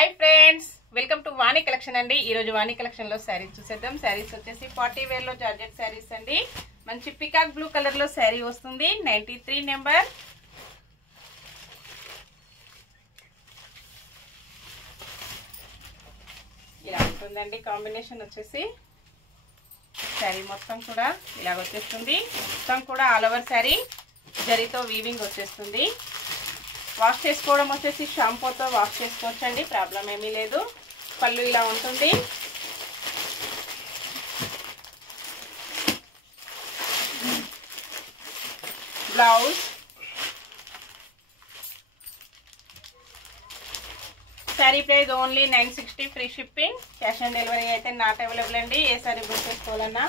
High friends welcome to Vani collection अंडी Vani collection लो सारीस चूसेद्दाम। सारीस वच्चेसी पार्टी वेर लो जार्जेट सारीस अंडी। मंची पिकाक ब्लू कलर लो सारी वस्तुंदी 93 నెంబర్। ఇలా ఉంటుందండి కాంబినేషన్ వచ్చేసి సారీ మొత్తం కూడా ఇలా వచ్చేస్తుంది। మొత్తం కూడా ఆల్ ఓవర్ సారీ జరీతో వీవింగ్ వచ్చేస్తుంది। వాష్ చేసుకోవడం వచ్చేసి షాంపూతో వాష్ చేసుకోవచ్చండి, ప్రాబ్లం ఏమీ లేదు। పళ్ళు ఇలా ఉంటుంది। Blouse sorry price only 960, free shipping. Cash on delivery అయితే నాట్ అవైలబుల్ అండి। ఏ సారీ బుక్ చేసుకోవాలన్నా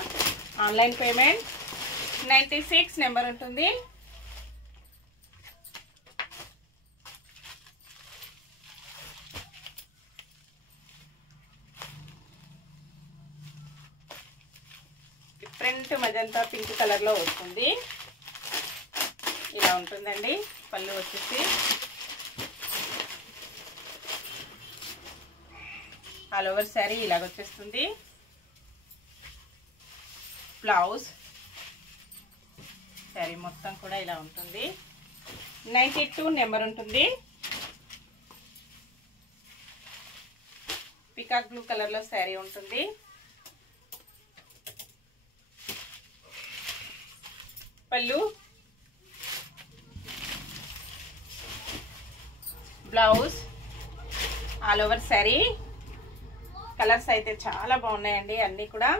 ఆన్లైన్ పేమెంట్। 96 నెంబర్ ఉంటుంది। డిఫరెంట్ మజంతా పింక్ కలర్ లో వస్తుంది। ఇలా ఉంటుందండి పళ్ళు వచ్చేసి। ఆల్ ఓవర్ సారీ ఇలా వచ్చేస్తుంది। బ్లౌజ్ సారీ మొత్తం కూడా ఇలా ఉంటుంది। 92 నెంబర్ ఉంటుంది। పికాక్ బ్లూ కలర్ లో సారీ ఉంటుంది। పళ్ళు blouse all over sorry. Colours అయితే చాలా బాగున్నాయండి అన్నీ కూడా।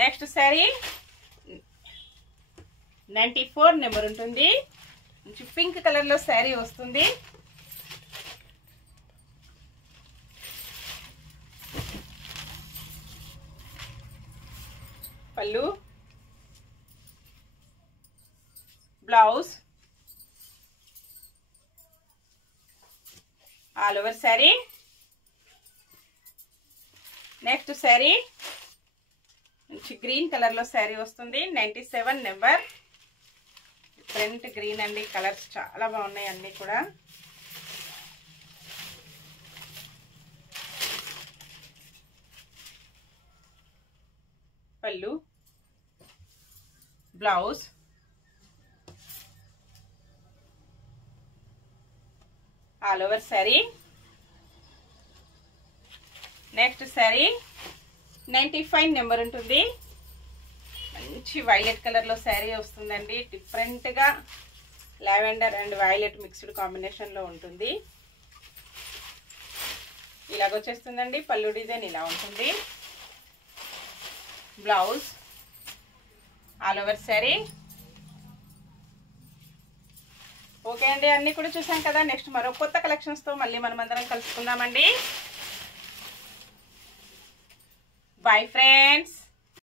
నెక్స్ట్ సారీ 94 నెంబర్ ఉంటుంది। మంచి పింక్ కలర్ లో సారీ వస్తుంది। పళ్ళు blouse all over sorry. Next sorry మంచి గ్రీన్ కలర్ లో సారీ వస్తుంది। 97 నెంబర్। డిఫరెంట్ గ్రీన్ అండి, కలర్స్ చాలా బాగున్నాయి అన్నీ కూడా। పళ్ళు blouse all over sorry. Next sorry 95 number ఉంటుంది। మంచి వైలెట్ కలర్ లో సారీ వస్తుందండి। డిఫరెంట్ గా lavender and violet mixed combination లో ఉంటుంది। ఇలాగొచ్చేస్తుందండి పళ్ళు డిజైన్ ఇలా ఉంటుంది। Blouse all over sorry. Okay అండి, అన్ని కూడా చూసాం కదా। నెక్స్ట్ మరో కొత్త కలెక్షన్స్ తో మళ్ళీ మనం అందరం కలుసుకుందామండి। Bye friends.